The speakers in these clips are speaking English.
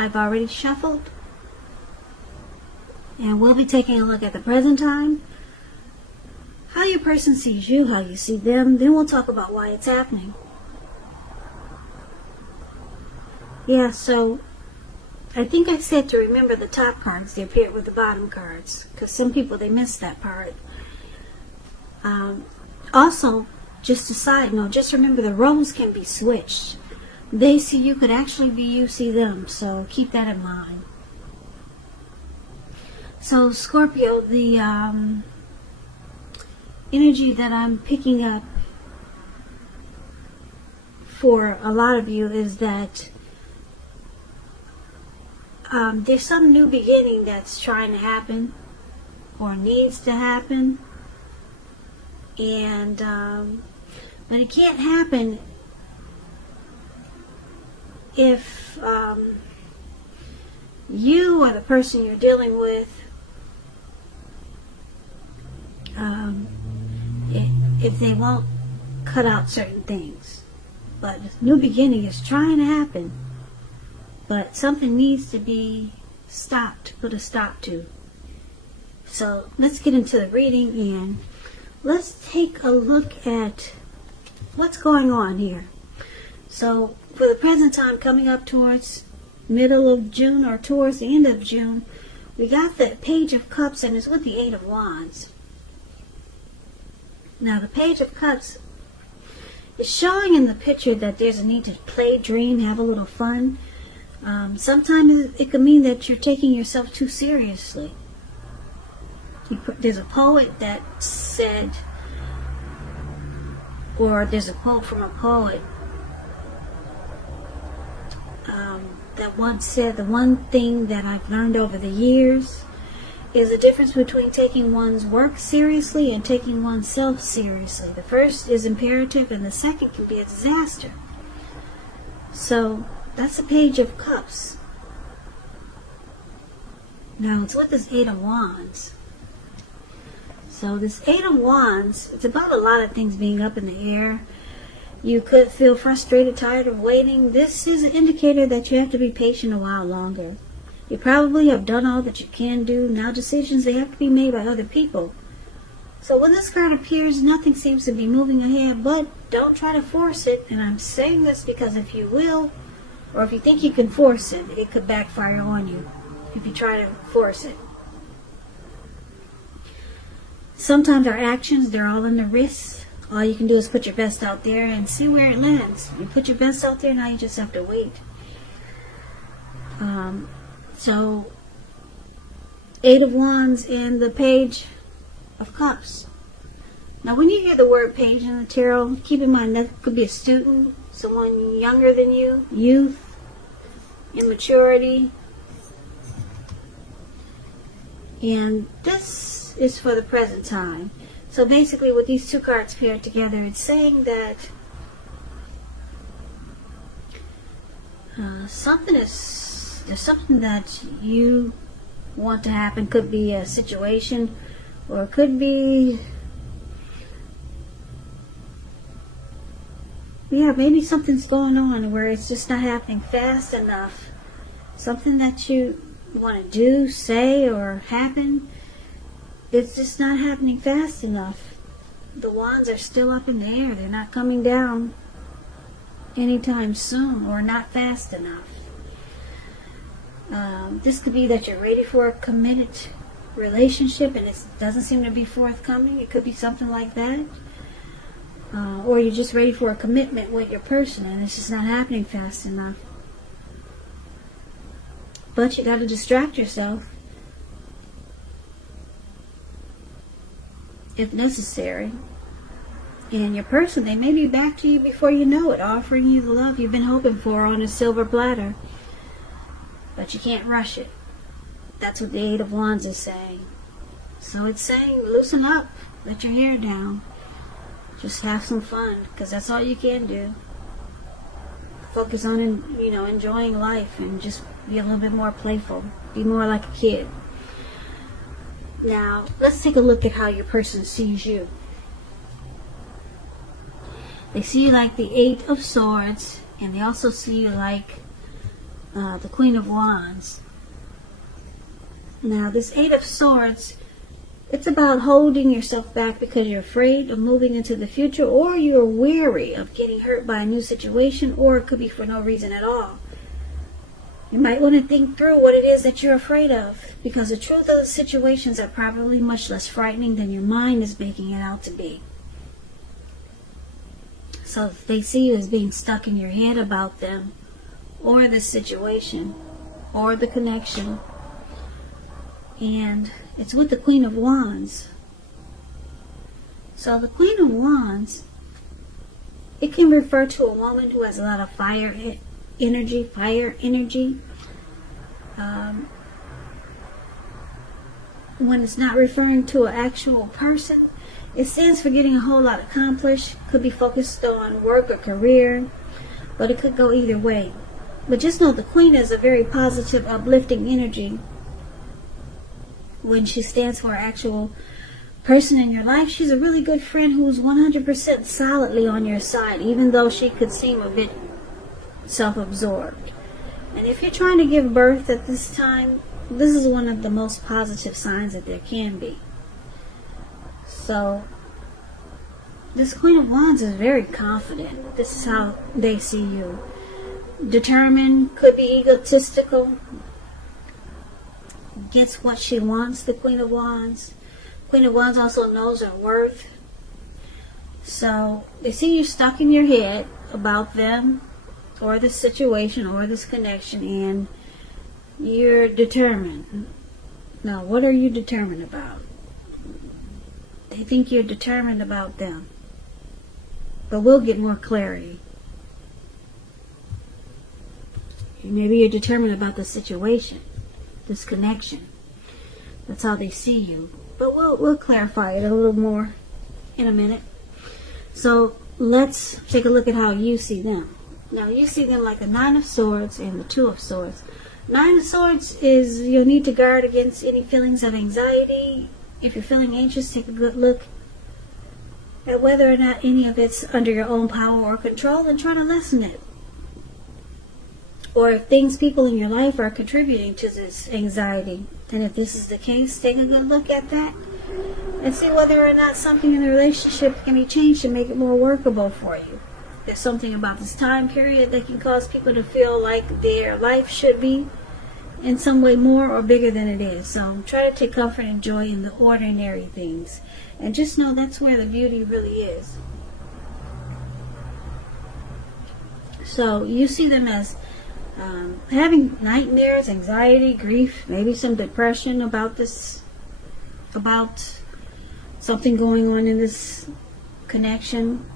I've already shuffled. And we'll be taking a look at the present time, how your person sees you, how you see them. Then we'll talk about why it's happening. Yeah, so I think I said to remember the top cards. They appear with the bottom cards, because some people, they miss that part. Also, just a side note, just remember the roles can be switched. They see you could actually be you see them, so keep that in mind. So Scorpio, the energy that I'm picking up for a lot of you is that there's some new beginning that's trying to happen or needs to happen, and but it can't happen if you or the person you're dealing with, if they won't cut out certain things. But this new beginning is trying to happen, but something needs to be stopped, put a stop to. So let's get into the reading and let's take a look at what's going on here. So for the present time, coming up towards middle of June or towards the end of June, we got the Page of Cups, and it's with the Eight of Wands. Now the Page of Cups is showing in the picture that there's a need to play, dream, have a little fun. Sometimes it could mean that you're taking yourself too seriously. There's a poet that said, or there's a quote from a poet that once said, the one thing that I've learned over the years is the difference between taking one's work seriously and taking oneself seriously. The first is imperative and the second can be a disaster. So that's the Page of Cups. Now it's with this Eight of Wands. So this Eight of Wands, it's about a lot of things being up in the air. You could feel frustrated, tired of waiting. This is an indicator that you have to be patient a while longer. You probably have done all that you can do. Now decisions, they have to be made by other people. So when this card appears, nothing seems to be moving ahead, but don't try to force it. And I'm saying this because if you will, or if you think you can force it, it could backfire on you if you try to force it. Sometimes our actions, they're all in the wrists. All you can do is put your best out there and see where it lands. You put your best out there, now you just have to wait. So, Eight of Wands and the Page of Cups. Now when you hear the word page in the tarot, keep in mind that could be a student, someone younger than you, youth, immaturity. And this is for the present time. So basically with these two cards paired together, it's saying that there's something that you want to happen. Could be a situation, or it could be, yeah, maybe something's going on where it's just not happening fast enough. Something that you want to do, say, or happen, it's just not happening fast enough. The wands are still up in the air. They're not coming down anytime soon, or not fast enough. This could be that you're ready for a committed relationship and it doesn't seem to be forthcoming. It could be something like that. Or you're just ready for a commitment with your person and it's just not happening fast enough. But you got to distract yourself if necessary. And your person, they may be back to you before you know it, offering you the love you've been hoping for on a silver platter. But you can't rush it. That's what the Eight of Wands is saying. So it's saying, loosen up, let your hair down. Just have some fun, because that's all you can do. Focus on, enjoying life and just be a little bit more playful. Be more like a kid. Now, let's take a look at how your person sees you. They see you like the Eight of Swords, and they also see you like the Queen of Wands. Now, this Eight of Swords, it's about holding yourself back because you're afraid of moving into the future, or you're weary of getting hurt by a new situation, or it could be for no reason at all. You might want to think through what it is that you're afraid of, because the truth of the situations are probably much less frightening than your mind is making it out to be. So if they see you as being stuck in your head about them, or the situation, or the connection, and it's with the Queen of Wands. So the Queen of Wands, it can refer to a woman who has a lot of fire energy. When it's not referring to an actual person, it stands for getting a whole lot accomplished. Could be focused on work or career, but it could go either way. But just know the Queen is a very positive, uplifting energy. When she stands for an actual person in your life, she's a really good friend who's 100% solidly on your side, even though she could seem a bit self-absorbed. And if you're trying to give birth at this time, this is one of the most positive signs that there can be. So, this Queen of Wands is very confident. This is how they see you. Determined, could be egotistical. Gets what she wants, the Queen of Wands. Queen of Wands also knows her worth. So they see you stuck in your head about them, or this situation, or this connection, and you're determined. Now, what are you determined about? They think you're determined about them. But we'll get more clarity. Maybe you're determined about the situation, this connection. That's how they see you. But we'll clarify it a little more in a minute. So let's take a look at how you see them. Now you see them like the Nine of Swords and the Two of Swords. Nine of Swords is you'll need to guard against any feelings of anxiety. If you're feeling anxious, take a good look at whether or not any of it's under your own power or control and try to lessen it. Or if things, people in your life are contributing to this anxiety. And if this is the case, take a good look at that and see whether or not something in the relationship can be changed to make it more workable for you. There's something about this time period that can cause people to feel like their life should be in some way more or bigger than it is. So try to take comfort and joy in the ordinary things. And just know that's where the beauty really is. So you see them as having nightmares, anxiety, grief, maybe some depression about this, about something going on in this connection.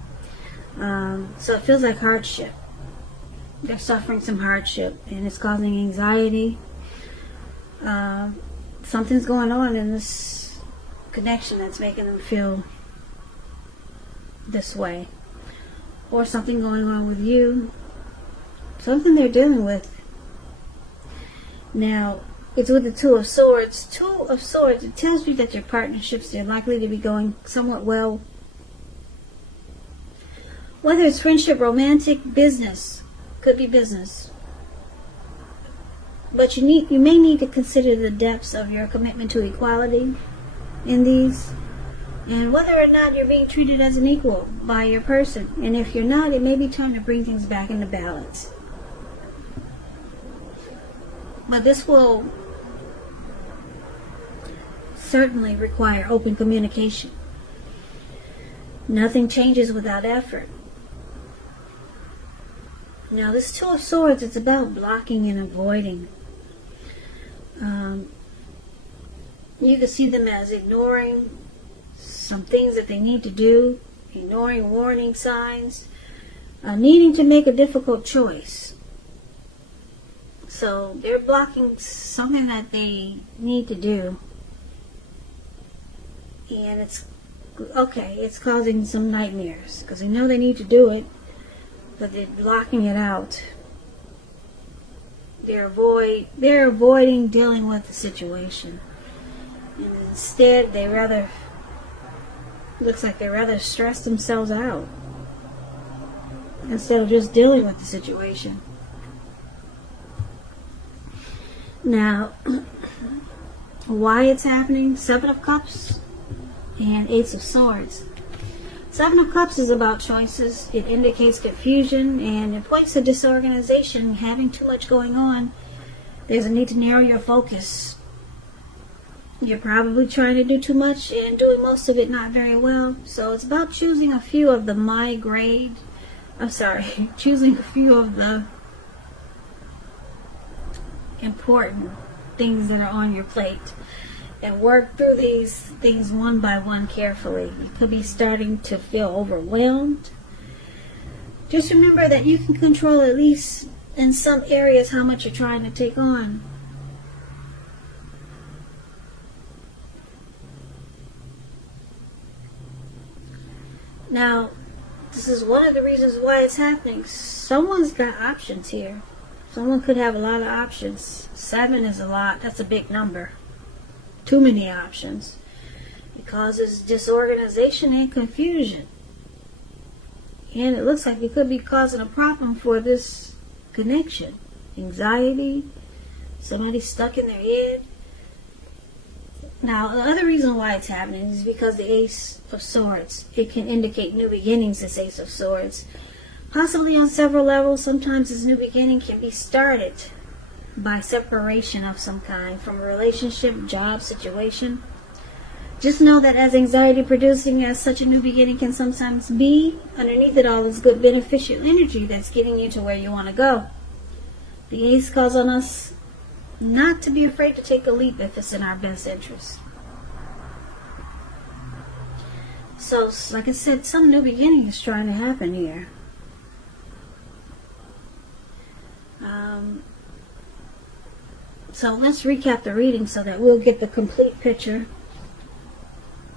So it feels like hardship. They're suffering some hardship and it's causing anxiety. Something's going on in this connection that's making them feel this way. Or something going on with you. Something they're dealing with. Now, it's with the Two of Swords. Two of Swords, it tells you that your partnerships, they're likely to be going somewhat well. Whether it's friendship, romantic, business, could be business. But you may need to consider the depths of your commitment to equality in these. And whether or not you're being treated as an equal by your person. And if you're not, it may be time to bring things back into balance. But this will certainly require open communication. Nothing changes without effort. Now this Two of Swords, it's about blocking and avoiding. You can see them as ignoring some things that they need to do, ignoring warning signs, needing to make a difficult choice. So they're blocking something that they need to do. And it's causing some nightmares because they know they need to do it, but they're blocking it out. They're avoiding dealing with the situation. And instead looks like they rather stress themselves out instead of just dealing with the situation. Now, why it's happening? Seven of Cups and Ace of Swords. Seven of Cups is about choices. It indicates confusion and it points to disorganization, having too much going on. There's a need to narrow your focus. You're probably trying to do too much and doing most of it not very well. So it's about choosing a few of the choosing a few of the important things that are on your plate and work through these things one by one carefully. You could be starting to feel overwhelmed. Just remember that you can control, at least in some areas, how much you're trying to take on. Now, this is one of the reasons why it's happening. Someone's got options here. Someone could have a lot of options. 7 is a lot. That's a big number. Too many options. It causes disorganization and confusion. And it looks like it could be causing a problem for this connection. Anxiety. Somebody stuck in their head. Now, the other reason why it's happening is because the Ace of Swords. It can indicate new beginnings, this Ace of Swords. Possibly on several levels. Sometimes this new beginning can be started by separation of some kind from a relationship, job, situation. Just know that as anxiety producing as such a new beginning can sometimes be, underneath it all is good beneficial energy that's getting you to where you want to go. The Ace calls on us not to be afraid to take a leap if it's in our best interest. So, like I said, some new beginning is trying to happen here. So let's recap the reading so that we'll get the complete picture.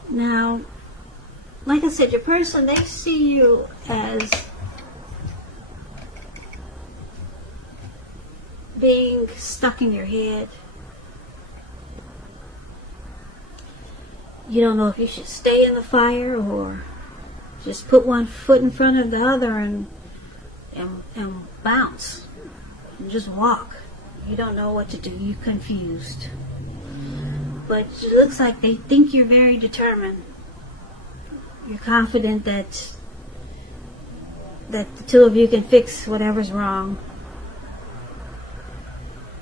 Now, like I said, your person, they see you as being stuck in your head. You don't know if you should stay in the fire or just put one foot in front of the other and bounce and just walk. You don't know what to do. You're confused. But it looks like they think you're very determined. You're confident that the two of you can fix whatever's wrong.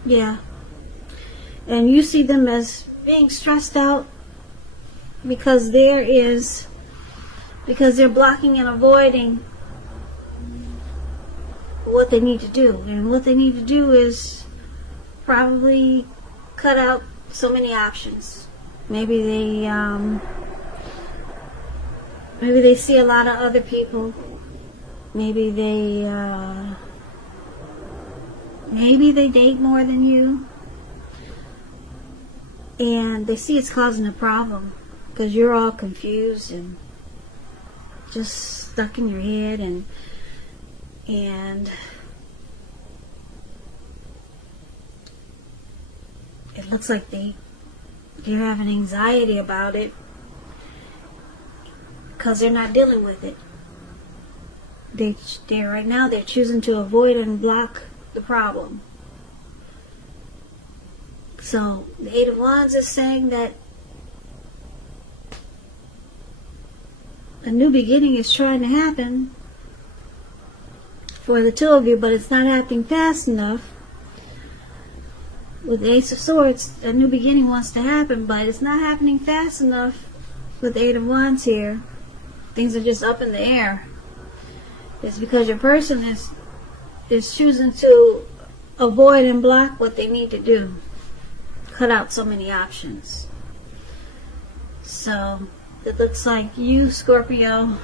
Yeah. And you see them as being stressed out because they're blocking and avoiding what they need to do. And what they need to do is probably cut out so many options. Maybe they see a lot of other people. Maybe they date more than you, and they see it's causing a problem because you're all confused and just stuck in your head, and it looks like they're having anxiety about it because they're not dealing with it. They're choosing to avoid and block the problem. So the Eight of Wands is saying that a new beginning is trying to happen for the two of you, but it's not happening fast enough. With the Ace of Swords, a new beginning wants to happen, but it's not happening fast enough with the Eight of Wands here. Things are just up in the air. It's because your person is choosing to avoid and block what they need to do. Cut out so many options. So it looks like you, Scorpio,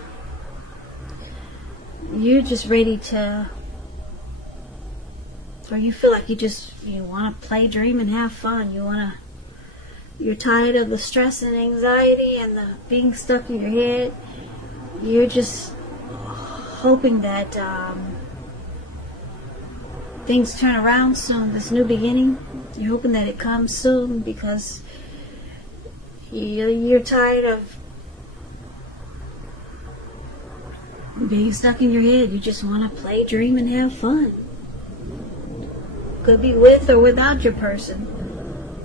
you're just ready to, or you feel like you want to play, dream, and have fun. You're tired of the stress and anxiety and the being stuck in your head. You're just hoping that things turn around soon. This new beginning, you're hoping that it comes soon because you're tired of being stuck in your head. You just want to play, dream, and have fun. Could be with or without your person.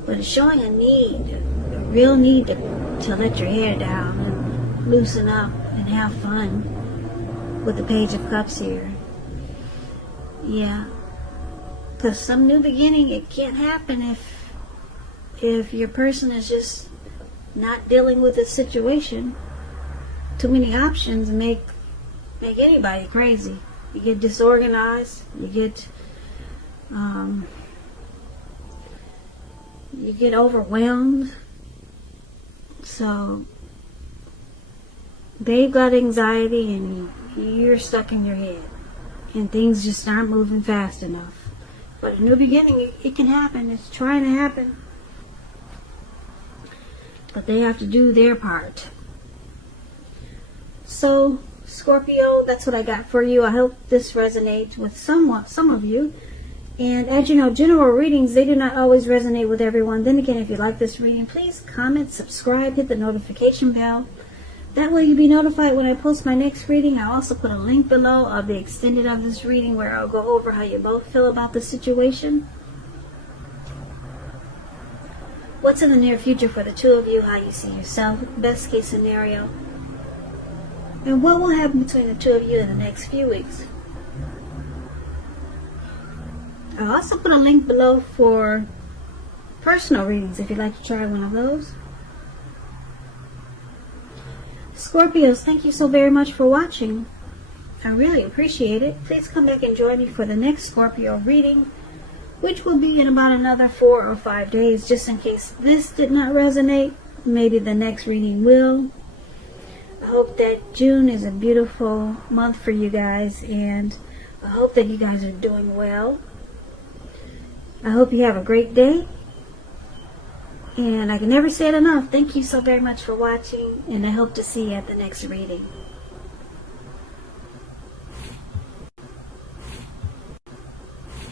But it's showing a need, a real need to let your hair down and loosen up and have fun with the Page of Cups here. Yeah. Because some new beginning, it can't happen if your person is just not dealing with the situation. Too many options make anybody crazy. You get disorganized. You get overwhelmed. So they've got anxiety and you're stuck in your head and things just aren't moving fast enough. But a new beginning, it can happen. It's trying to happen. But they have to do their part. So, Scorpio, that's what I got for you. I hope this resonates with some of you. And as you know, general readings, they do not always resonate with everyone. Then again, if you like this reading, please comment, subscribe, hit the notification bell. That way you'll be notified when I post my next reading. I also put a link below of the extended of this reading where I'll go over how you both feel about the situation. What's in the near future for the two of you, how you see yourself, best case scenario, and what will happen between the two of you in the next few weeks. I'll also put a link below for personal readings if you'd like to try one of those. Scorpios, thank you so very much for watching. I really appreciate it. Please come back and join me for the next Scorpio reading, which will be in about another 4 or 5 days. Just in case this did not resonate, maybe the next reading will. I hope that June is a beautiful month for you guys, and I hope that you guys are doing well. I hope you have a great day. And I can never say it enough. Thank you so very much for watching, and I hope to see you at the next reading.